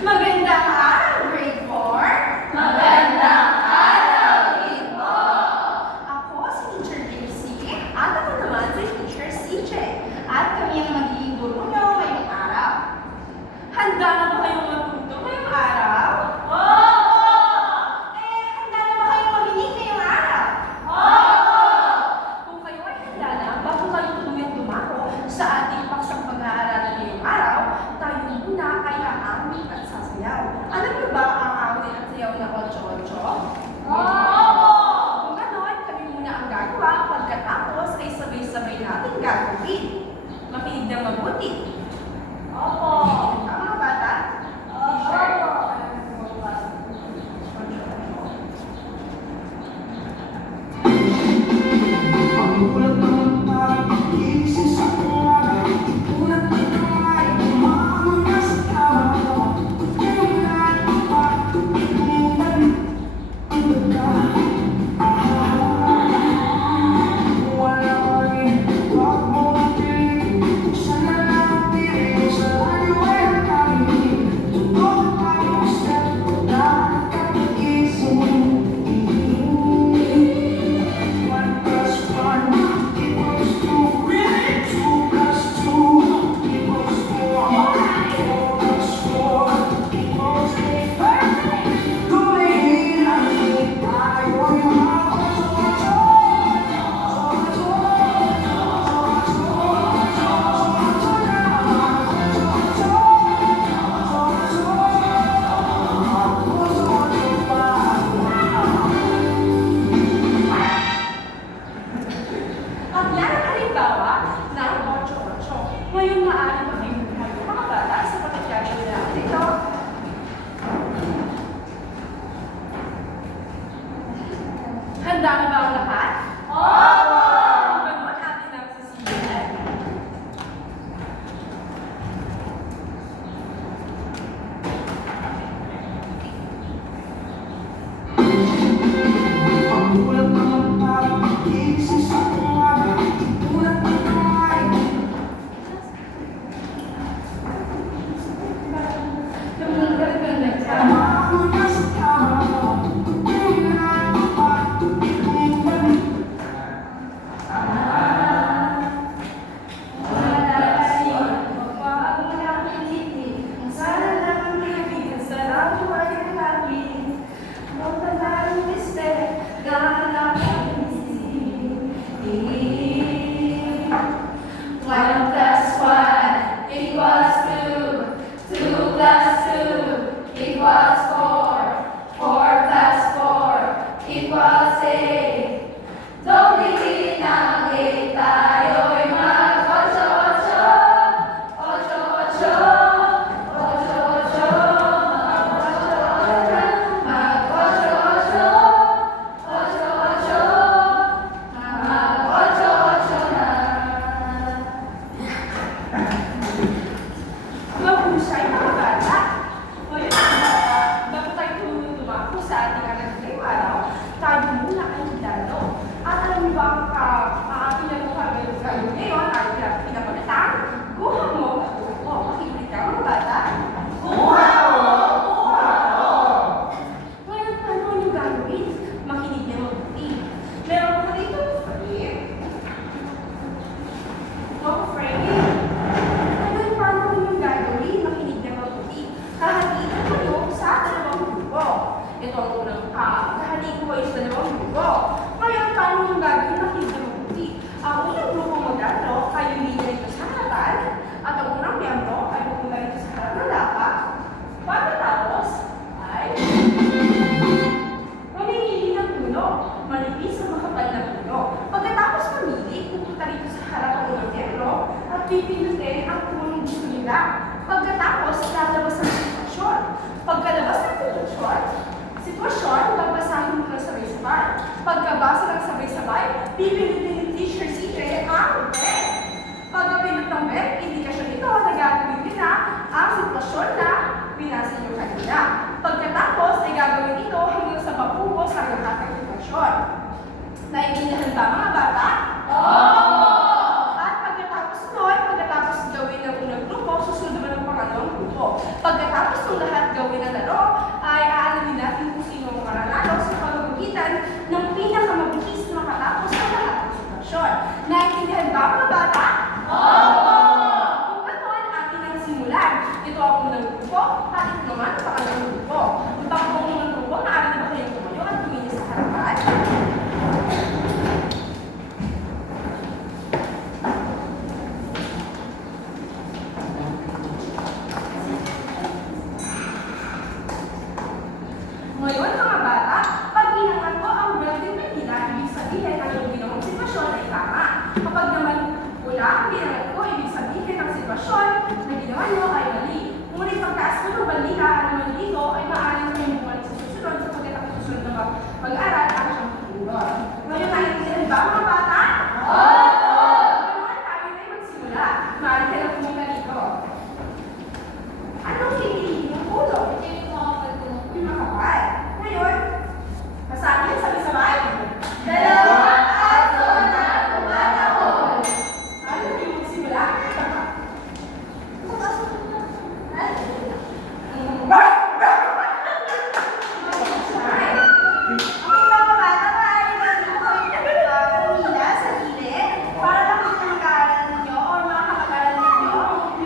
Magandang araw, grade 4. Magandang araw din po. Ako si Teacher Daisy at ako naman si Teacher CJ. At kami ang magiging guro nyo ngayong araw. Handa na ba kayong matuto ngayong araw? Opo! Handa na ba kayong makinig ngayong araw? Opo! Kung kayo ay handa na, bago kayo tuluyang dumako sa ating paksang pag-aaralan ngayong araw, tayo muna ay aamit at sasayaw. Alam niyo ba ang awit at sayaw na 8-8? Opo! Kung gano'n, kami muna ang gagawa, pagkatapos ay sabay-sabay natin gagawin. Makinig na mabuti. Opo! Mga bata? Pagmulat naman parang pag-iisip sa kuwaga, ulat ng kamay, umamon na sa tama. Ngayon nga pa, ibumalik, ibig ka. Wala ka rin, wag mo ang piling, buksan na lang ang piling, sa radyo ay nakakinig. Tugtog tayo sa daan at pag-isip. One plus one equals two. Really? 2 plus 2 equals 4. 4 plus 4 equals 8. Perfect! Tuloy natin tayo'y At yan ang halimbawa ng 8-8. Ngayon maaari makinig tayo mga bata sa pagkakagawin natin ito. Handa na ba ang lahat? Opo! Gano'n atin ang sisimulan. Pagmulat naman parang pag-iisip sa kuwaga, ulat ng kamay. Umamon na sa tama. Ngayon nga pa, ibumalik. One plus one equals two. Two plus two equals four. Four plus four equals eight. Doblihin ang eight, tayo'y mag-8-8. 8-8. 8-8. Mag-8-8. 8-8. Mag-8-8 na. Mahusay mga bata. Ngayon bago tayo tulungan dumako sa ating anak ngayong araw, tayo muna ay magdalo. At alam niyo ba ang ating pinagkakagawin ngayon ay pinapalitan? Kuha mo, kuha ko. Makikinig ka mga bata. Kuha ko! Kuha ko! Ngayon, ano yung gagawin? Makinig na mabuti. Meron ko dito frame. Frame. Ngayon, paano yung gagawin? Makinig na mabuti. Hahatiin ko kayo sa dalawang grupo. Ito ang unang hahatiin ko kayo sa dalawang grupo. Ngayon, paano yung gagawin? Makinig na mabuti. Ang unang grupo magdalo, kayo linya dito sa harapan. At ang unang miyembro ay pupunta dito sa harap ng lapak. Pagkatapos ay mamimili ng puno. Manipis ang makapal na puno. Pagkatapos mamili, pupunta rito sa harap ng unang miyembro at pipindutin ang punong gusto nila. Pagkatapos, lalabas ang sitwasyon. Pagkalabas ng sitwasyon, babasahin mo na sabay-sabay. Pagkabasa ng sabay-sabay, pipindutin ni Teacher CJ ang pen. Pagkapindot ng pen, indikasyon nito na gagawin nila ang sitwasyon na binasa niyo kanina. Pagkatapos, ay gagawin ito hanggang sa mapupos ang lahat ng sitwasyon. Naiintindihan ba mga bata? Opo! At pagkatapos gawin ng unang grupo, susunod naman ang pangalawang grupo. Pagkatapos ng lahat Ito ang unang grupo at ito naman ang pangalawang grupo. Ang takbong unang grupo, maaari na ba kayong tumayo at tumingin sa harapan? Ngayon mga bata, pag inangat ko ang building Manila, ibig sabihin ang iyong ginawang sitwasyon ay tama. Kapag naman wala ang inangat ko, ibig sabihin ang sitwasyon na ginawa nyo ay mali. Ngunit pagtaas ko ng balita naman dito ay maaaring kayong bumalik sa susunod sapagkat ang susunod na mag-aral ang siyang tutulong. Ngayon naiintindihan ba mga bata? Opo! Ngayon tayo ay magsimula. Maaari ka lang pumunta dito. Anong pipiliin yung ulo? Yung makapal. Ngayon, masabi yan sabay-sabay. Dalawang aso na tumatahol. Ano yung magsimula? Ay. Ang mga bata, maaari natin po kumila sa gilid para makita ang kaaral ninyo o mga kapag-aral ninyo.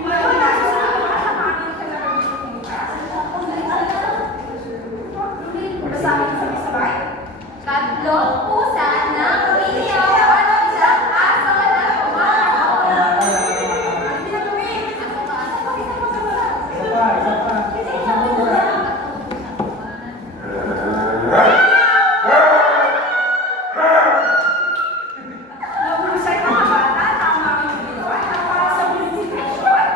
Ngayon, nasusunod ko na sa paano ka na kami pumunta. Basahin niyo sabay-sabay. Tatlong pusa na umiiyaw at isang aso na tumatahol. Ano pinagawin? Nahusay mga bata, tama ang iyong ginawa na para sa buong sitwasyon.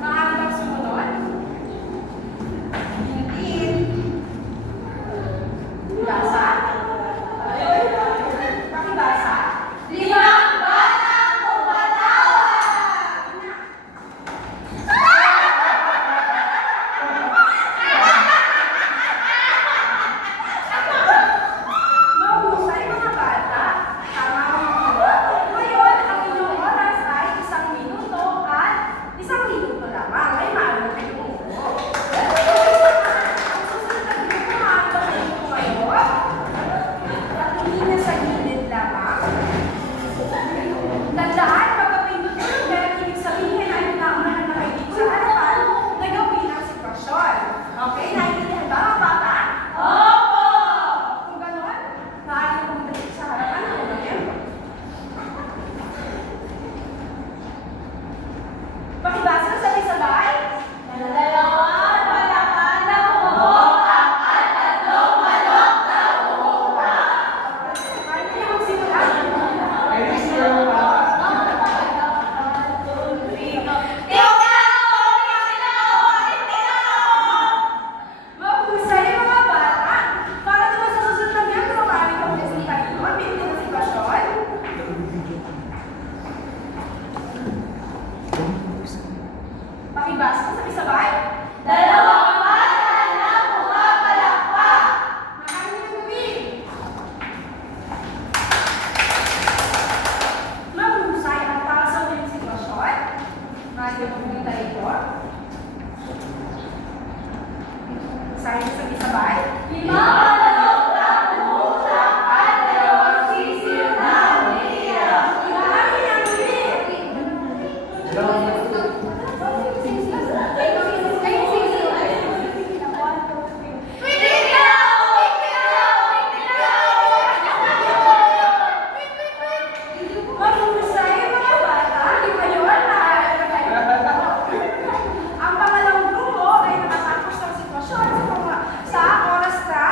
Maaari bang sumunod? Hindi. Basa? Pakibasa? Limang batang tumatawa. Mahusay mga bata. Tama ang ginawa. Ngayon, ang inyong oras ay 1 minuto at 1 minuto lamang. Ay maaari na kayong umupo. Ang susunod na grupo, maaari ba kayong tumayo? At hindi na sa gilid lamang. Tandaan, pagkapindot ko ng bell, ibig sabihin ay pinaunahan na kayo dito sa harapan na gawin ang sitwasyon. Okay, naiintindihan ba mga bata? Opo! Kung gano'n, maaari na pumunta dito sa harapan ng mga miyembro. Pakibasa sabay-sabay. Dalawang palakan na bumuhok at tatlong manok na bumuhok. Maaari kayo magsimula. Mahusay mga bata. Para naman sa susunod na miyembro, maaari ka magsimula dito. Pinili na sitwasyon. Pakibasa sabay-sabay. Dalawang bata na pumapalakpak. Maaari nyo gawin. Mahusay at para sa uling sitwasyon. Maaari nyo pumunta dito. Basahin nyo sabay-sabay. Limang manok na bumuhok at dalawang sisiw na umiiyaw. Maaari nyo gawin. Mahusay mga bata. Ngayon, maaari na kayo. Ang pangalawang grupo ay nakatapos ng sitwasyon sa oras na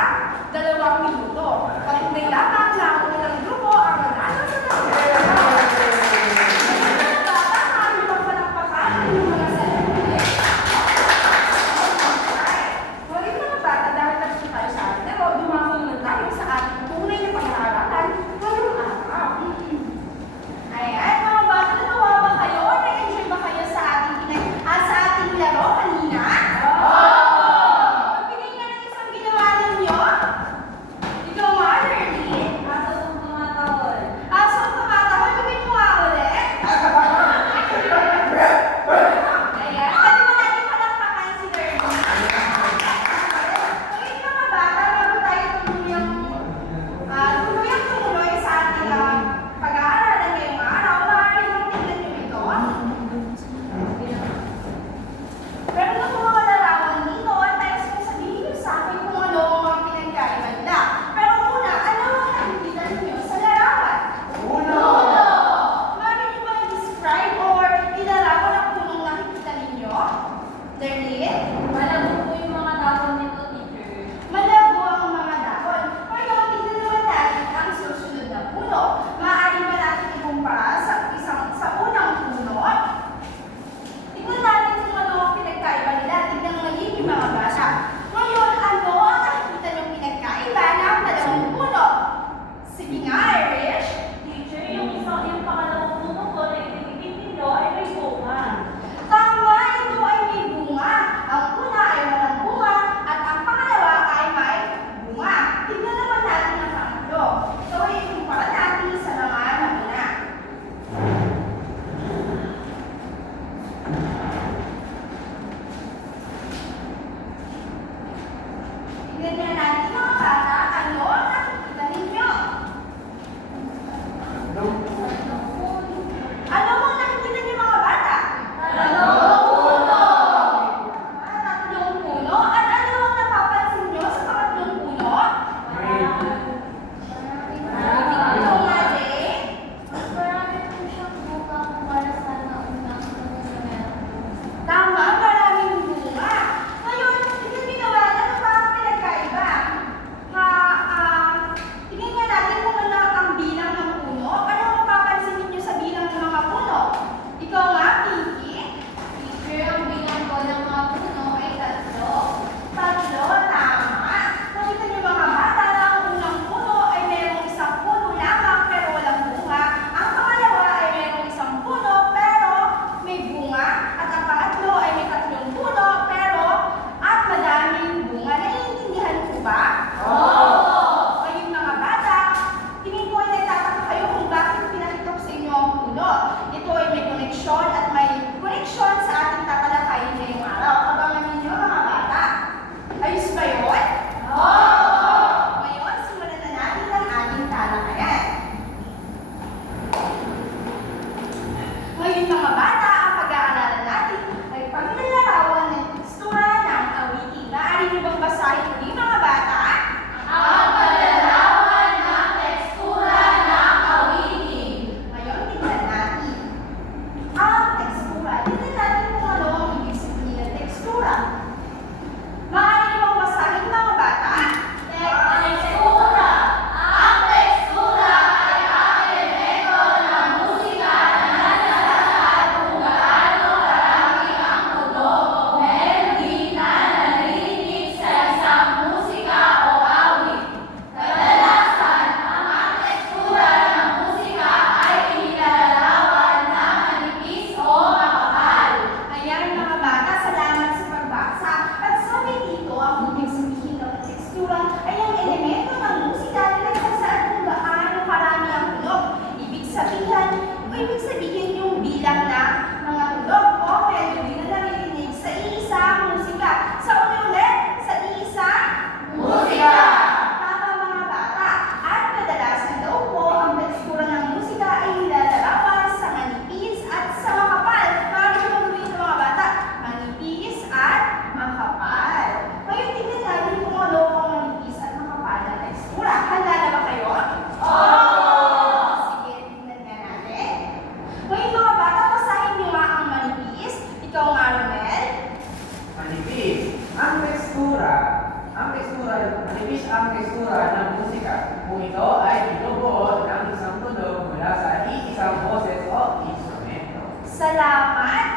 Manipis ang tekstura ng musika kung ito ay binubuo ng isang tunog mula sa iisang boses o instrumento. Salamat!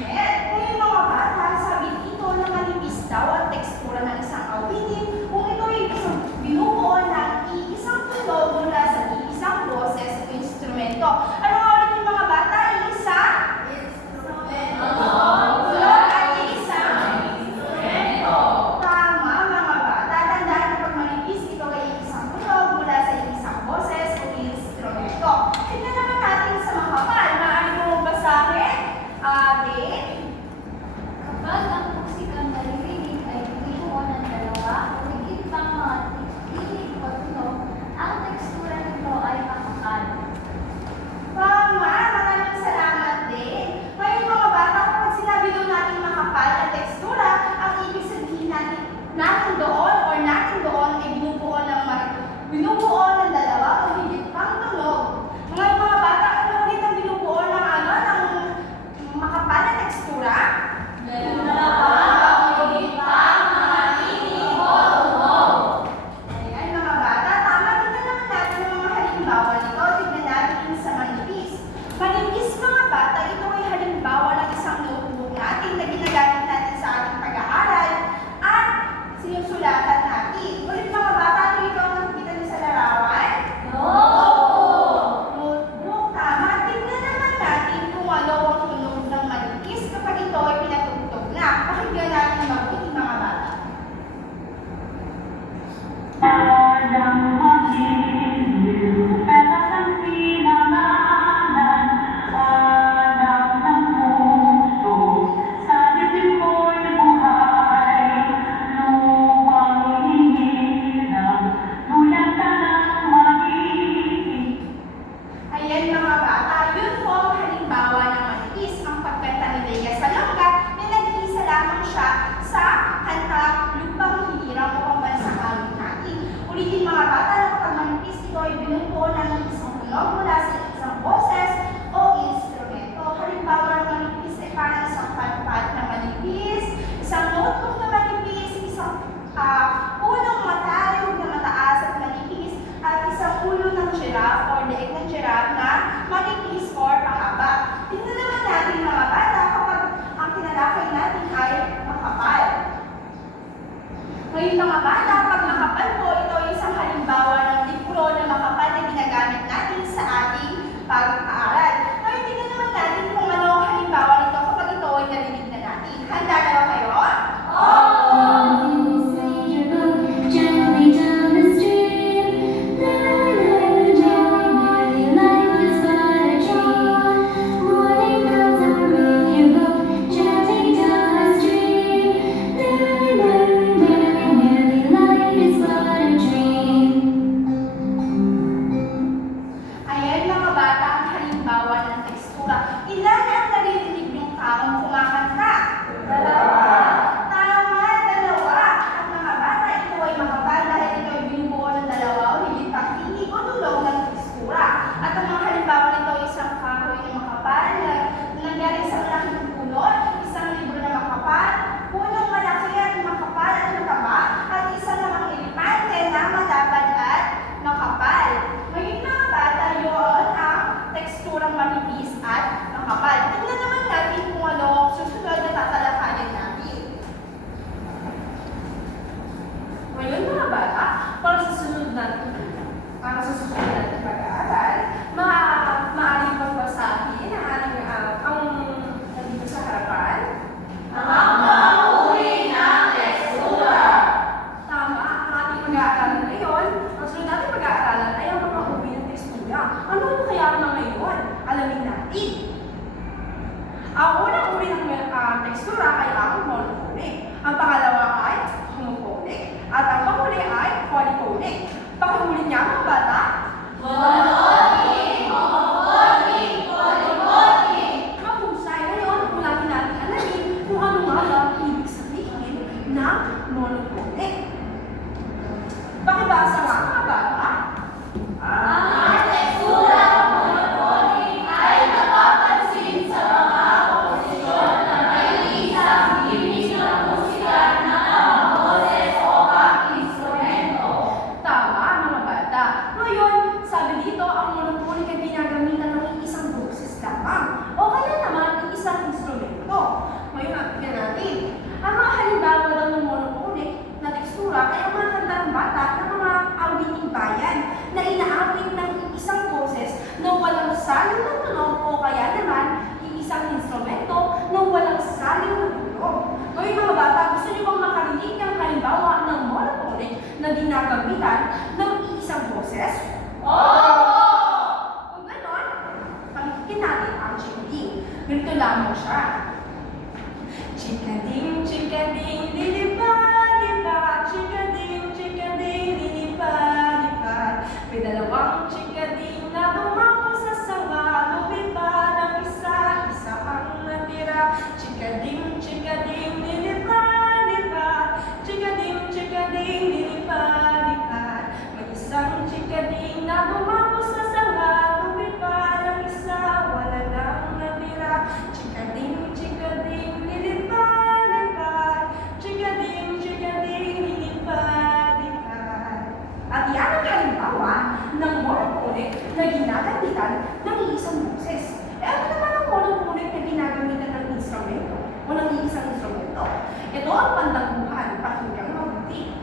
Net! Ngayon mga bata, sabi dito na manipis daw ang tekstura ng isang awitin kung ito ay binubuo ng iisang tunog mula sa iisang boses o instrumento. Ano nga ulit yung mga bata? Isang? Tunog at isang? Tama mga bata. Tandaan na pag manipis, ito ay isang tunog mula sa isang boses o instrumento. Tignan naman natin sa makapal. Maaari mo basahin? Kapag ang musikang naririnig ay binubuo ng dalawa o higit pang mga tinig o tunog, ang tekstura nito ay makakal. Tama, maraming salamat din. Ngayon mga bata, kapag sinabi doon natin makapal na tekstura, ang ibig sabihin natin doon ay binubuo ng dalawa o higit pang tunog. Ngayon mga bata, ano ulit ang binubuo ng makapal na tekstura? Ayan mga bata, tama. Tignan naman natin ang mga halimbawa nito. Tignan natin sa manipis. Manipis mga bata, ito ay halimbawa ng isang notebook natin na ginagamit natin sa ating pag-aaral at sinusulatan natin. Ulit mga bata, ano ito ang nakikita niyo sa larawan? Notebook, tama. Tignan naman natin kung ano ang tunog ng manipis kapag ito ay pinatugtog na. Pakinggan natin mabuti mga bata. Walang magiliw, pelas ang pinangalan, alam ng puso, sa dibdib mo'y buhay, lupang hinirang, luyan ka ng magiging. Ayan mga bata, yun po ang halimbawa ng manipis, ang pagkanta ni Lea Salonga na nag-iisa lamang siya sa kanta Lupang Hinirang o Pambansang Awit natin. Ulitin mga bata na kapag manipis, ito ay binubuo ng isang tunog mula sa isang boses o instrumento. Halimbawa ng manipis ay parang isang pad na manipis, isang notebook na manipis, isang punong matayog na mataas at manipis, at isang ulo ng giraffe or leeg ng giraffe na manipis or pahaba. Tingnan naman natin mga bata kapag ang tinalakay natin ay makapal. Ngayon mga bata, pag makapal po, ito ay isang halimbawa ng libro na makapal na ginagamit natin sa ating pag-aaral. Ngayon tingnan naman natin kung ano ang halimbawa nito kapag ito ay narinig na natin. Handa na ba kayo? Gently down the stream, life is but a dream. Morning bells are ringing your book, gently down the stream. Life is but a dream. Ayan mga bata ang halimbawa ng tekstura. Ilan ang naririnig yung taong kumakanta? Tama, dalawa. At mga bata, ito ay makapal dahil ito ay binubuo ng dalawa o higit pang tinig o tulog ng tekstura. At ang mga halimbawa nito ay isang kahoy na makapal na nangyari sa malaking puno, isang libro na makapal, punong malaki at makapal at mataba, at isang namang elepante na malapad at makapal. Ngayon mga bata, yun ang teksturang manipis at makapal. Tignan naman natin kung ano ang susunod na tatalakayan natin. Ngayon mga bata, para sa susunod natin pag-aaral, maaaring pagbasahin ang ating ang nandito sa harapan. Tama, ang ating pag-aaralan ngayon, ang sunod natin pag-aaralan ay ang mga uri ng tekstura. Ano kaya ang mga iyon? Alamin natin. Ang unang uri ng tekstura ay ang monophonic. Ang pangalawa ay homophonic. At ang panghuli ay polyphonic. Pakiulit niya mga bata. Mahusay. Ngayon, unahin natin alamin kung ano nga ba ang ibig sabihin ng monophonic. Pakibasa nga mga bata. Sa mga komposisyon na may isang himig na musika na niyo bang makarinig ng halimbawa ng monophonic na ginagamitan ng isang boses? Kung ganon, pagkikin natin ang chikading. Ganito lamang siya. Chikading, chikading, lilipad-lipad. Chikading, chikading, lilipad-lipad. May dalawang chikading na tumakbo sa sanga. Lumipad ang isa ang natira. Chikading, chikading, lilipad-lipad. Chikading, chikading, lilipad-lipad. May isang chikading na tumakbo sa sanga. Lumipad ang isa, wala nang natira. Chikading, chikading, lilipad-lipad. Chikading, chikading, lilipad-lipad. At yan ang halimbawa ng monophonic na ginagamitan ng iisang boses. Ano naman ang monophonic na ginagamitan ng instrumento o ng iisang instrumento? Ito ang pandaguhan, pakinggang mabuti.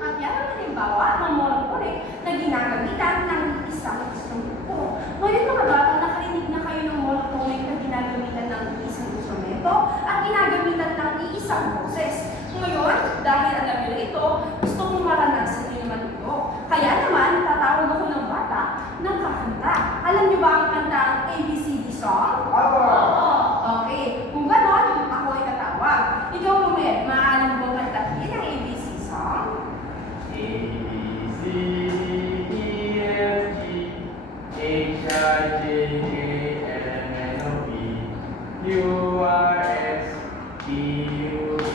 At yan ang halimbawa ng monophonic na ginagamitan ng isang instrumento. Ngayon mga bata, nakarinig na kayo ng monophonic na ginagamitan ng isang instrumento at ginagamitan ng iisang boses. Ngayon, dahil alam niyo na ito, gusto kong maranasan niyo naman ito. Kaya naman, tatawag ako ng bata ng kakanta. Alam niyo ba ang kanta ang ABCD song? Okay. Kung ganon, ako ay tatawag. Ikaw, Rumed, maaari mo bang kantahin ang ABC song? A, B, C, D, E, F, G, H, I, J, K, L, M, N, O, P, Q, R, S, T, U, V,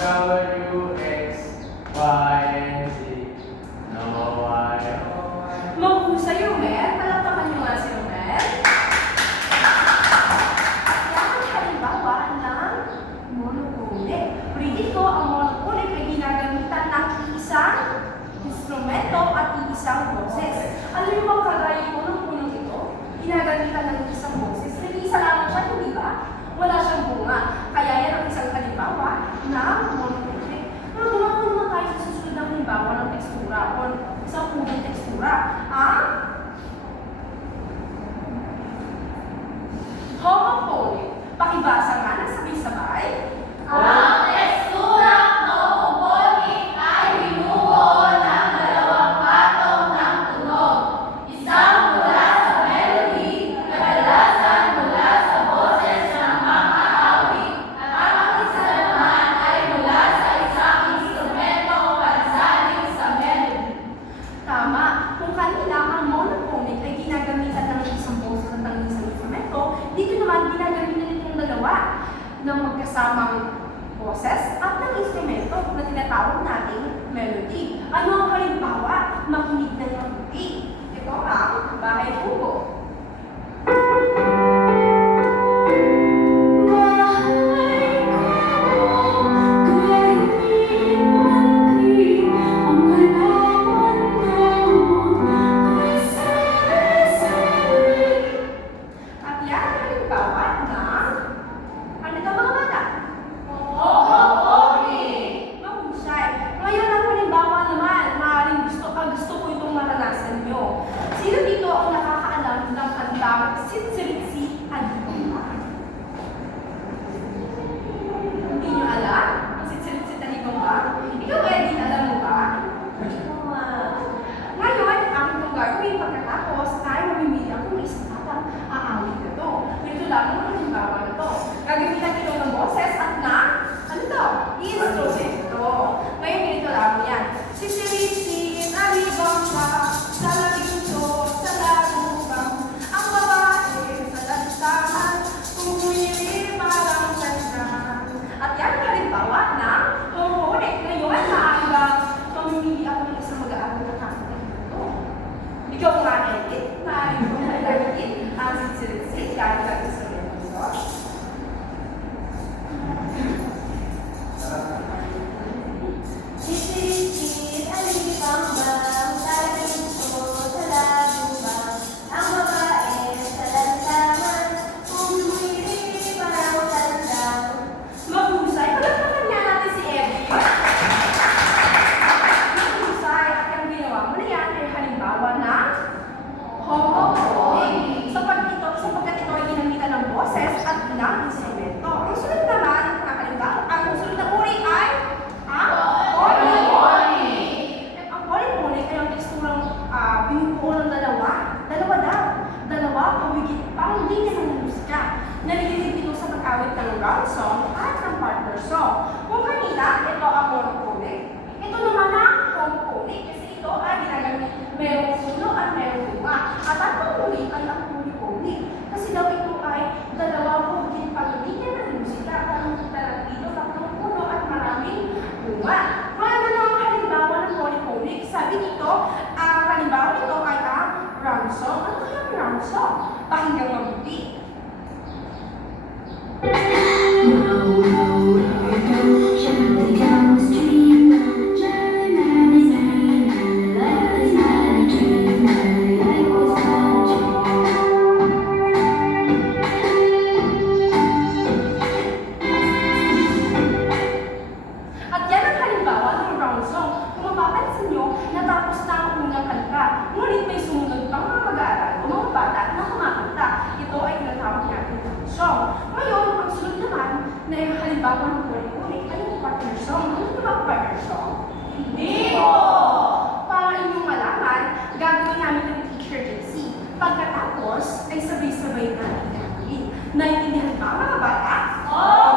W, X, Y, and Z. No, I, O, I. Mahusay, Rumed. Palakpakan niyo nga si Rumed. Yan ang halimbawa ng monophonic. Ulitin ko, ang monophonic ay ginagamitan ng isang instrumento at isang boses. Alam niyo bang kagaya ko ng punong ito? Ginagamitan ng isang boses. Nag-iisa lamang siya, hindi ba? Wala siyang bunga. Kaya yan ang isang halimbawa ng monophonic. Pero gumawa naman tayo sa susunod ng halimbawa ng tekstura o isang punong tekstura. Homophonic. Pakibasa nga ng sabay-sabay. Ang teksturang homophonic ay binubuo ng dalawang patong ng tunog. Isang mula sa melody, kadalasan mula sa boses ng mga awit. At ang isa naman ay mula sa isang instrumento pansaling sa melody. Tama. Kung kanina ang monophonic ay ginagamitan ng isang boses at ng isang instrumento, dito naman ginagamitan itong dalawa ng magkasamang boses at ng instrumento na tinatawag nating melody. Ano ang halimbawa? Makinig ng mabuti. Ito ang Bahay Pugo. Bahay ko, kaya'y munti, ang halaman doon ay sari-sari. At yan ang halimbawa ng ano ito mga bata? Homophonic. Mahusay. Ngayon ang halimbawa naman, maaaring gusto ko itong maranasan nyo. Sino dito ang nakakaalam ng kantang Sitsiriksi Alibaba? Hindi nyo alam? Ang Sitsiriksi Alibaba? Ikaw, Eddie, alam mo ba? Ngayon, ang itong gagawin pagkatapos ay mamimili ako ng isang batang aawit na to. Ito lang ang halimbawa na to. Gagamitan ito ng boses at ng ano to? Instrumento. Ngayon, ganito lang yan. Sitsiriksi Alibaba, sa labinto, sa larubang, ang babae sa lansangan, tumuli parang lansangan. At yan ang halimbawa ng homophonic. Ngayon, maagang mamimili ako ng isang mag-aaral na kakanta ito. Ikaw nga, Edith, maaari mo na gagawin ang sitsiriksi kahit ang instrumento. run song at ng partner song. Kung kanina, ito ang monophonic. Ito naman ang homophonic kasi ito ay ginagamit merong puno at merong bunga. At ang pumuli ay ang polyphonic. Kasi daw ito ay dalawang hugin pagalitan ng musika. Parang kita lang dito, tatlong puno at maraming bunga. Mga ang halimbawa ng polyphonic. Sabi nito, ang halimbawa nito ay ang run song. Ano kaya ang run song? Pakinggang mabuti. Row, row, row, row, gently down the stream. Gently, nanny, nanny, nanny, let this night dream. Let this night At yan ang halimbawa ng round song. Kung mapapansin nyo, natapos na ang unang kanta. Ngunit may sumunod pang mga mag-aaral o mga bata na kumakanta. Ito ay tinatawag natin round song. Ngayon, ang sunod naman na yung halimbawa ng polyphonic ay yung partner song. Ano ito ba ang partner song? Hindi po! Para inyong malaman, gagawin namin ng teacher JC. Pagkatapos, ay sabay-sabay natin gagawin. Naintindihan ba mga bata? Oo!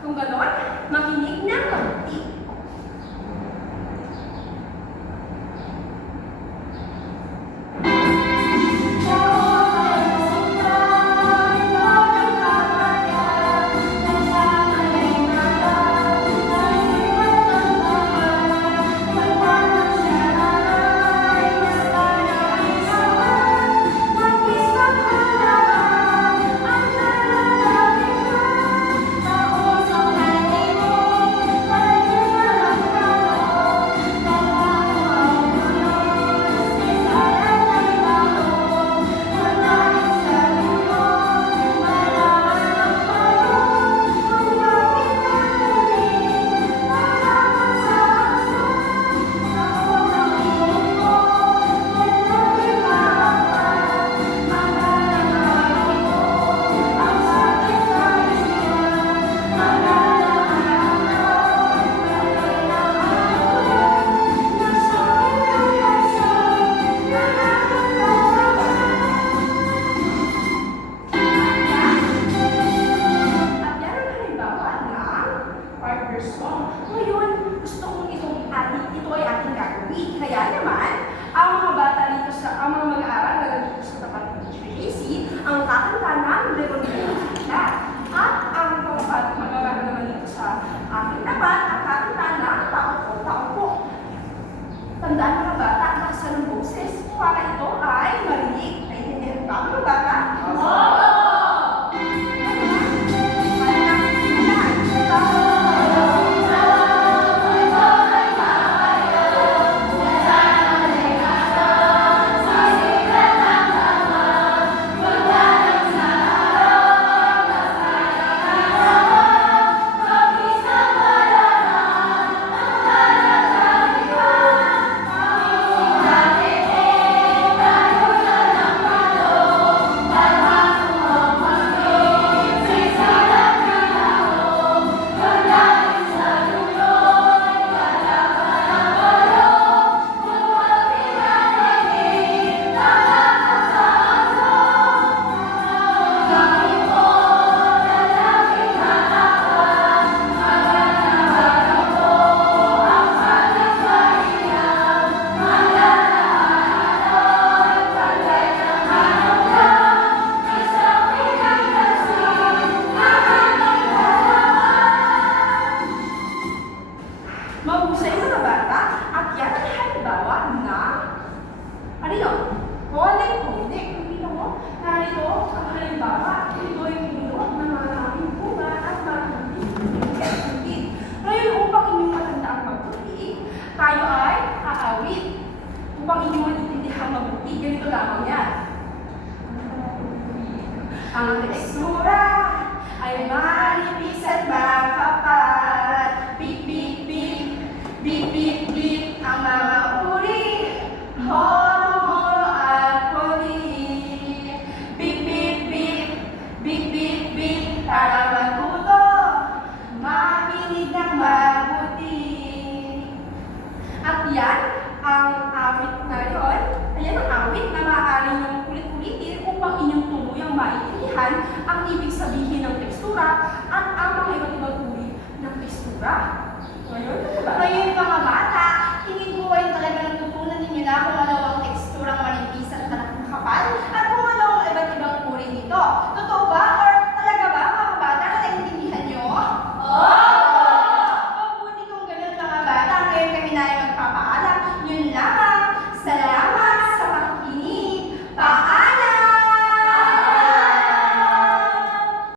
Kung gano'n, makinig ng mabuti. At yan ang halimbawa ng partner song. Ngayon, gusto kong ito ay ating gagawin. Kaya naman, ang mga bata dito ang mga mag-aaral na nandito sa tapat ng HPJC, ang kakanta ng Leron Kita. At ang mga mag-aaral naman dito sa aking tapat, ang kakanta ng Tao Po, Tao Po. Tandaan mga bata, nasa ng boses para ito ay marinig. Naiintindihan ba mga bata? Oo! Mahusay mga bata at yan ang halimbawa ng ano yun? Polyphonic. Hindi mo, narito ang halimbawa. Ito ay puno ng maraming bunga at maraming hindi. Ngayon, upang inyong matanda ang mabuti, tayo ay aawit. Upang inyong maintindihan mabuti, ganito lamang yan. Ang tekstura ay manipis at makapal. Beep, beep, beep. Beep, beep, beep. Ang mga uri. Holo-holo at poli. Beep, beep, beep. Beep, beep, beep. Para matuto, makinig ng mabuti. At yan ang awit na yun. Ayan ang awit na maaari niyong ulit-ulitin upang inyong tuluyang maintindihan ang ibig sabihin ng tekstura. itsura at ang mga iba't ibang uri ng pistura. Ngayon, ano ba? Ngayon mga